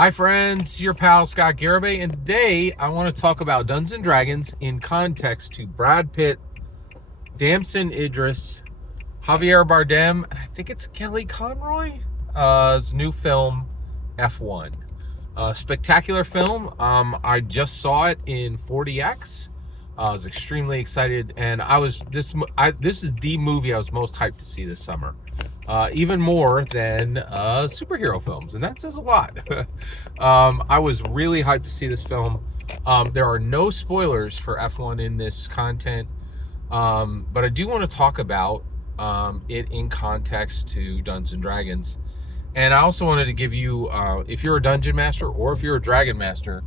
Hi friends, your pal Scott Garibay, and today I want to talk about Dungeons and Dragons in context to Brad Pitt, Damson Idris, Javier Bardem, and I think it's Kelly Conroy's new film, F1. Spectacular film. I just saw it in 40X. I was extremely excited, and this is the movie I was most hyped to see this summer. Even more than superhero films, and that says a lot. I was really hyped to see this film. There are no spoilers for F1 in this content, but I do want to talk about it in context to Dungeons and Dragons. And I also wanted to give you, if you're a Dungeon Master or if you're a Dragon Master,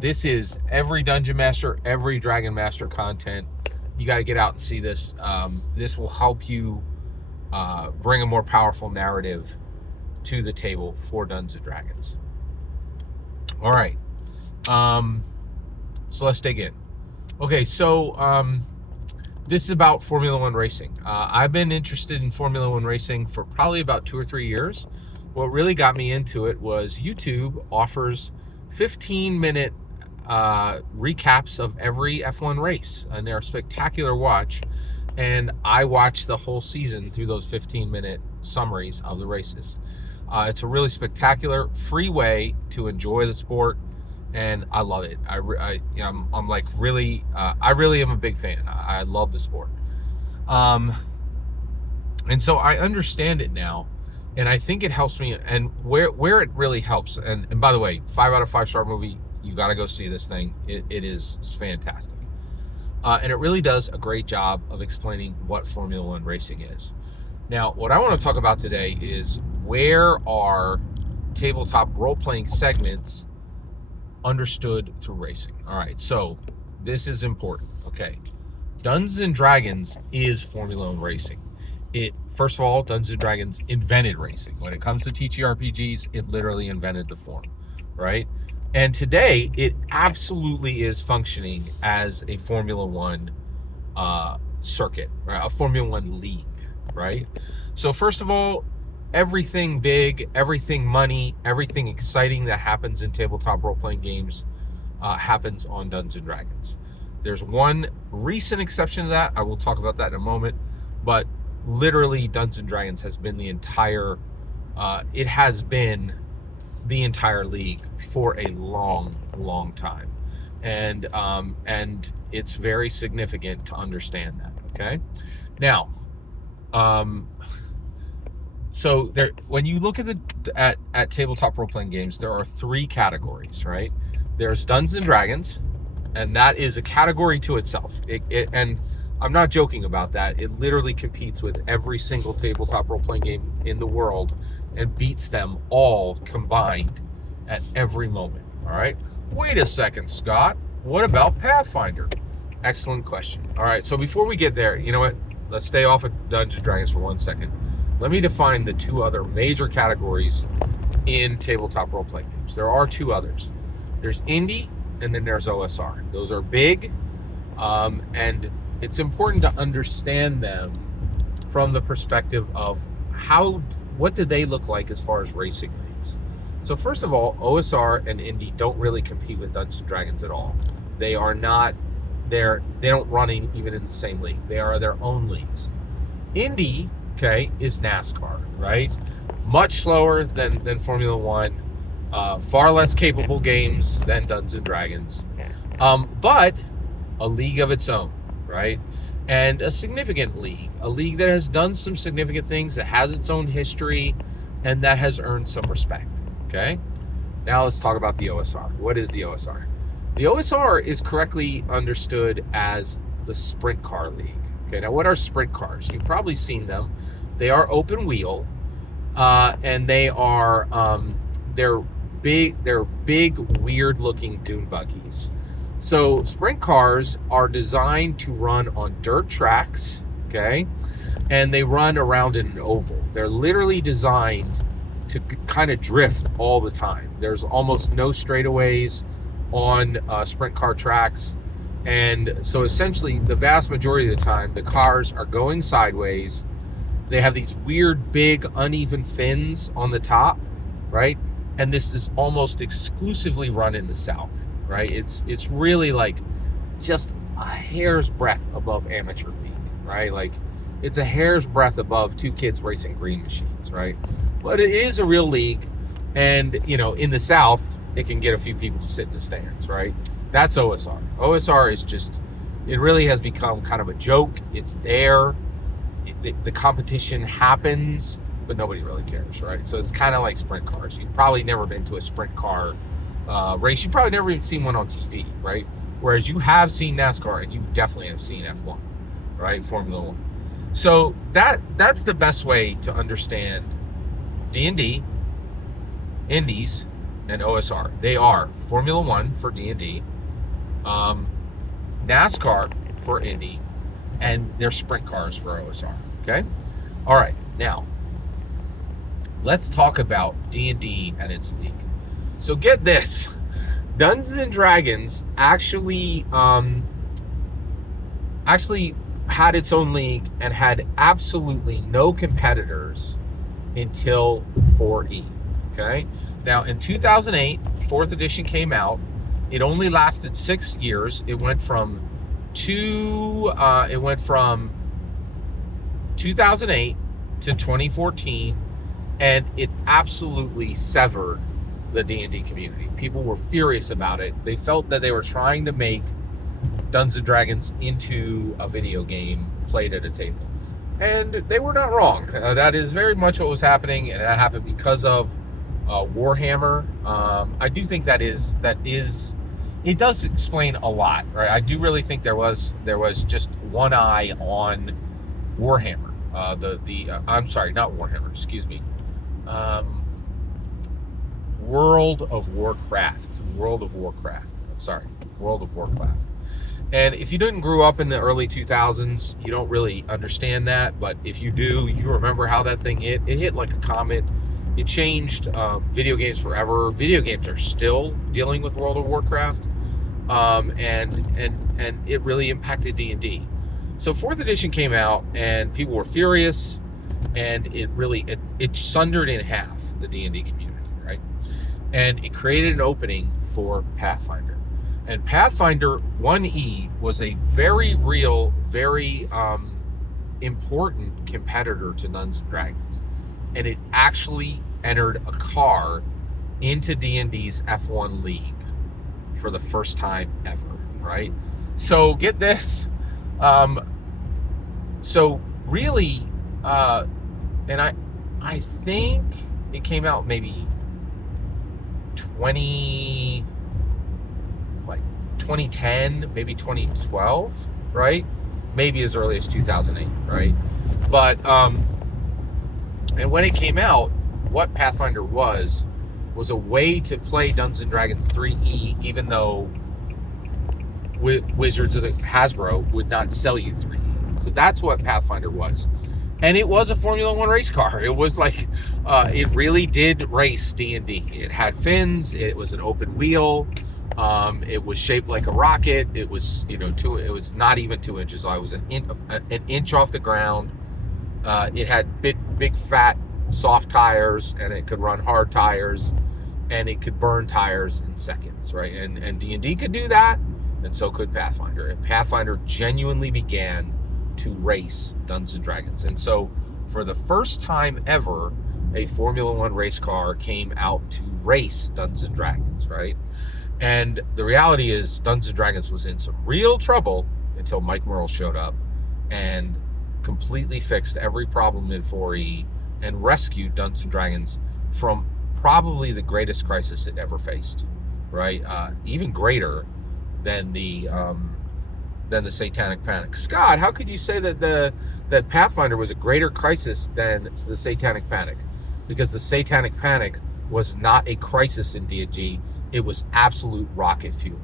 this is every Dungeon Master, every Dragon Master content. You got to get out and see this. This will help you bring a more powerful narrative to the table for Dungeons and Dragons. All right. So let's dig in. Okay, so this is about Formula One racing. I've been interested in Formula One racing for probably about 2 or 3 years. What really got me into it was YouTube offers 15-minute recaps of every F1 race, and they're a spectacular watch. And I watched the whole season through those 15-minute summaries of the races. It's a really spectacular, free way to enjoy the sport, and I love it. I really am a big fan. I love the sport, and so I understand it now, and I think it helps me. And where it really helps, and by the way, 5 out of 5 star movie. You got to go see this thing. It is fantastic. And it really does a great job of explaining what Formula One racing is. Now, what I want to talk about today is where are tabletop role-playing segments understood through racing. All right, so this is important. Okay, Dungeons and Dragons is Formula One racing. First of all, Dungeons and Dragons invented racing. When it comes to TTRPGs, it literally invented the form, right? And today, it absolutely is functioning as a Formula One circuit, right? A Formula One league, right? So first of all, everything big, everything money, everything exciting that happens in tabletop role-playing games happens on Dungeons and Dragons. There's one recent exception to that. I will talk about that in a moment. But literally, Dungeons and Dragons has been the entire league for a long time, and it's very significant to understand that. Okay, now, so there, when you look at tabletop role-playing games, there are 3 categories, right? There's Dungeons and Dragons, and that is a category to itself. And I'm not joking about that. It literally competes with every single tabletop role-playing game in the world and beats them all combined at every moment. All right. Wait a second, Scott. What about Pathfinder? Excellent question. All right. So before we get there, you know what? Let's stay off of Dungeons and Dragons for 1 second. Let me define the 2 other major categories in tabletop role-playing games. There are 2 others. There's indie, and then there's OSR. Those are big, and it's important to understand them from the perspective of what do they look like as far as racing leagues. So first of all, OSR and indie don't really compete with Dungeons and Dragons at all. They don't run even in the same league. They are their own leagues. Indie, okay, is NASCAR, right? Much slower than Formula One, far less capable games than Dungeons and Dragons, but a league of its own, right? And a significant league, a league that has done some significant things, that has its own history, and that has earned some respect, okay? Now let's talk about the OSR. What is the OSR? The OSR is correctly understood as the sprint car league. Okay, now what are sprint cars? You've probably seen them. They are open wheel, and they are, they're big, weird-looking dune buggies. So sprint cars are designed to run on dirt tracks, okay? And they run around in an oval. They're literally designed to kind of drift all the time. There's almost no straightaways on sprint car tracks. And so essentially the vast majority of the time, the cars are going sideways. They have these weird, big, uneven fins on the top, right? and this is almost exclusively run in the South, right? It's really like just a hair's breadth above amateur league, right? Like it's a hair's breadth above two kids racing green machines, right? But it is a real league, and in the South, it can get a few people to sit in the stands, right? That's OSR. OSR is just, it really has become kind of a joke. It's there. The competition happens, but nobody really cares, right? So it's kind of like sprint cars. You've probably never been to a sprint car race. You've probably never even seen one on TV, right? Whereas you have seen NASCAR, and you definitely have seen F1, right? Formula One. So that's the best way to understand D&D, Indies, and OSR. They are Formula One for D&D, NASCAR for Indy, and they're sprint cars for OSR. Okay? All right. Now, let's talk about D&D and its league. So get this. Dungeons and Dragons actually had its own league and had absolutely no competitors until 4E. Okay? Now, in 2008, 4th edition came out. It only lasted 6 years. It went from 2008 to 2014, and it absolutely severed the D&D community. People were furious about it. They felt that they were trying to make Dungeons and Dragons into a video game played at a table, and they were not wrong. That is very much what was happening, and that happened because of Warhammer. I do think that is it does explain a lot, right? I do really think there was just one eye on Warhammer. I'm sorry, not Warhammer. Excuse me. World of Warcraft. Sorry, World of Warcraft. And if you didn't grow up in the early 2000s, you don't really understand that. But if you do, you remember how that thing hit. It hit like a comet. It changed video games forever. Video games are still dealing with World of Warcraft, and it really impacted D&D. So 4th edition came out, and people were furious, and it sundered in half the D&D community, right? And it created an opening for Pathfinder. And Pathfinder 1E was a very real, very important competitor to Dungeons & Dragons. And it actually entered a car into D&D's F1 League for the first time ever, right? So get this. So really, and I think it came out maybe 2010, maybe 2012, right? Maybe as early as 2008, right? But and when it came out, what Pathfinder was a way to play Dungeons & Dragons 3E, even though Wizards of the Hasbro would not sell you 3E. So that's what Pathfinder was. And it was a Formula One race car. It was like, it really did race D&D. It had fins. It was an open wheel. It was shaped like a rocket. It was, it was not even 2 inches. So it was an inch off the ground. It had big, fat, soft tires, and it could run hard tires, and it could burn tires in seconds, right? And D&D could do that, and so could Pathfinder. And Pathfinder genuinely began to race Dungeons & Dragons. And so for the first time ever, a Formula One race car came out to race Dungeons & Dragons, right? And the reality is Dungeons & Dragons was in some real trouble until Mike Merle showed up and completely fixed every problem in 4E and rescued Dungeons & Dragons from probably the greatest crisis it ever faced, right? Even greater than the Satanic Panic. Scott, how could you say that Pathfinder was a greater crisis than the Satanic Panic? Because the Satanic Panic was not a crisis in D&D. It was absolute rocket fuel.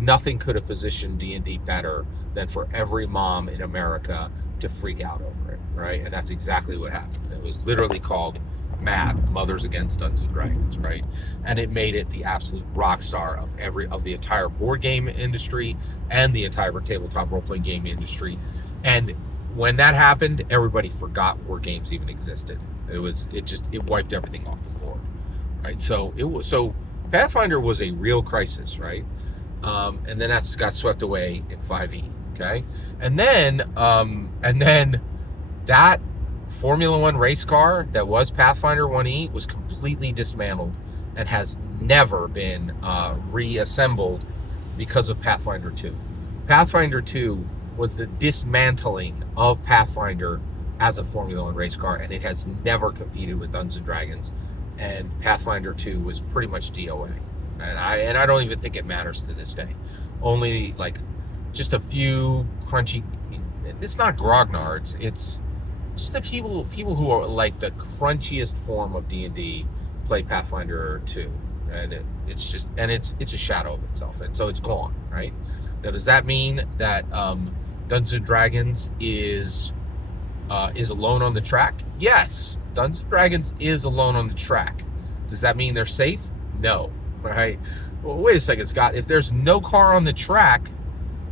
Nothing could have positioned D&D better than for every mom in America to freak out over it, right? And that's exactly what happened. It was literally called MAD, Mothers Against Dungeons & Dragons, right? And it made it the absolute rock star of the entire board game industry and the entire tabletop role-playing game industry. And when that happened, everybody forgot board games even existed. It wiped everything off the board. right? So Pathfinder was a real crisis, right? And then that's got swept away in 5e. Okay, and then that Formula One race car that was Pathfinder 1e was completely dismantled and has never been reassembled because of Pathfinder 2. Pathfinder 2 was the dismantling of Pathfinder as a Formula One race car, and it has never competed with Dungeons and Dragons. And Pathfinder 2 was pretty much DOA, and I don't even think it matters to this day. Only like just a few crunchy. It's not grognards. It's just the people who are like the crunchiest form of D&D play Pathfinder 2, and it's a shadow of itself, and so it's gone, right? Now, does that mean that Dungeons and Dragons is alone on the track? Yes, Dungeons and Dragons is alone on the track. Does that mean they're safe? No, right? Well, wait a second, Scott. If there's no car on the track,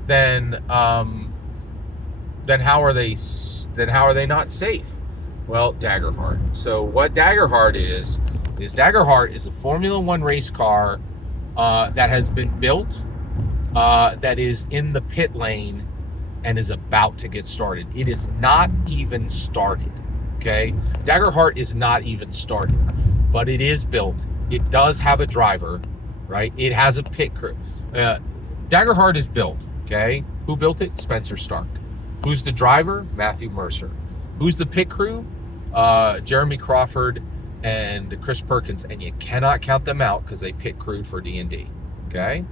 then how are they not safe? Well, Daggerheart. So what Daggerheart is Daggerheart is a Formula One race car that has been built, that is in the pit lane and is about to get started. It is not even started. Okay, Daggerheart is not even started, but it is built. It does have a driver, right? It has a pit crew. Daggerheart is built. Okay, who built it? Spencer Stark. Who's the driver? Matthew Mercer. Who's the pit crew? Jeremy Crawford and Chris Perkins. And you cannot count them out because they pit crewed for D&D. Okay?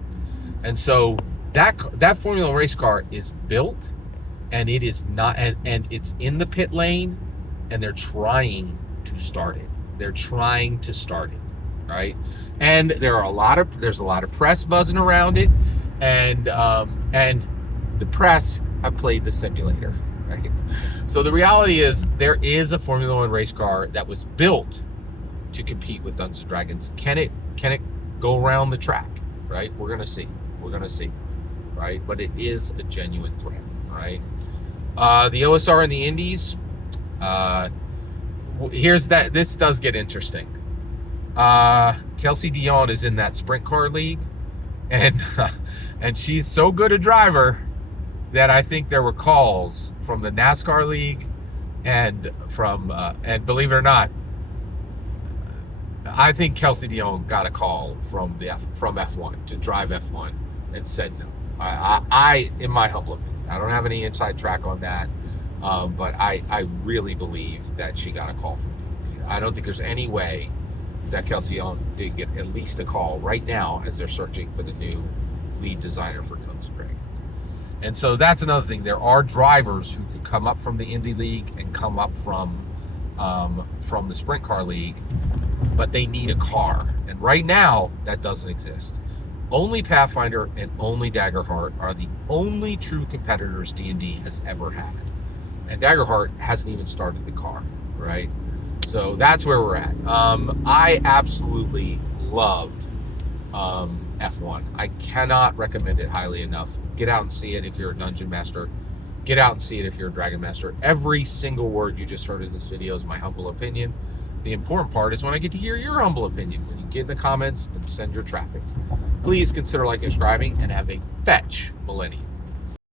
And so that Formula race car is built, and it is not, and it's in the pit lane, and they're trying to start it. They're trying to start it, right? And there's a lot of press buzzing around it, and the press have played the simulator, right? So the reality is there is a Formula One race car that was built to compete with Dungeons and Dragons. Can it go around the track, right? We're gonna see, right? But it is a genuine threat, right? The OSR in the Indies, this does get interesting. Kelsey Dion is in that sprint car league, and she's so good a driver that I think there were calls from the NASCAR league and and believe it or not, I think Kelsey Dion got a call from F1 to drive F1 and said no. I in my humble opinion, I don't have any inside track on that, but I really believe that she got a call from me. I don't think there's any way that Kelsey Dion didn't get at least a call right now as they're searching for the new lead designer for Dungeons & Dragons. And so that's another thing. There are drivers who could come up from the Indy League and come up from the Sprint Car League, but they need a car. And right now, that doesn't exist. Only Pathfinder and only Daggerheart are the only true competitors D&D has ever had. And Daggerheart hasn't even started the car, right? So that's where we're at. I absolutely loved F1. I cannot recommend it highly enough. Get out and see it if you're a Dungeon Master. Get out and see it if you're a Dragon Master. Every single word you just heard in this video is my humble opinion. The important part is when I get to hear your humble opinion, when you get in the comments and send your traffic. Please consider liking and subscribing, and have a fetch millennium.